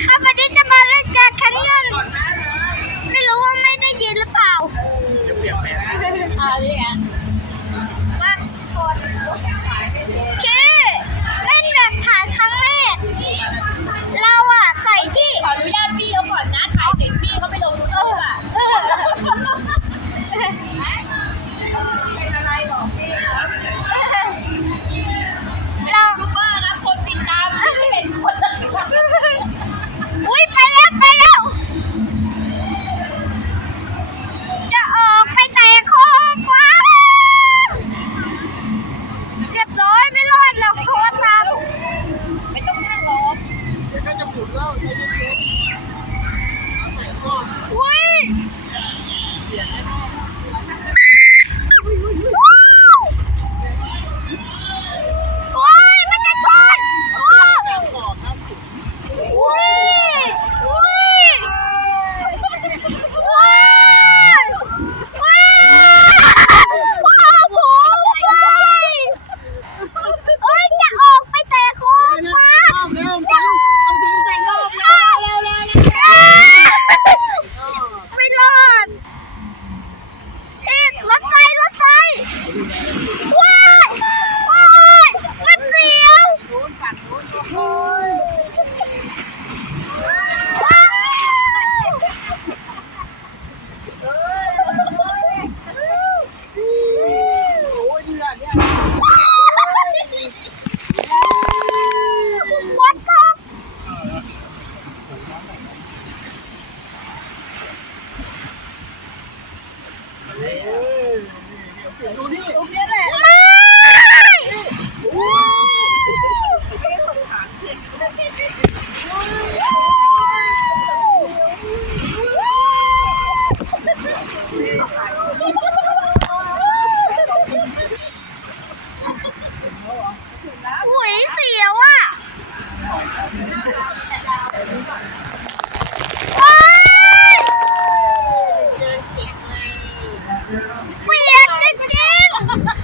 have a อุ้ยโอ้ยมันจะชนโอ้ยอุ้ยอุ้ยว้าวว้าวว้าวผมเลยโอ้ยจะออกไปแต่โค้งมาจะ Yeah. Ha ha ha!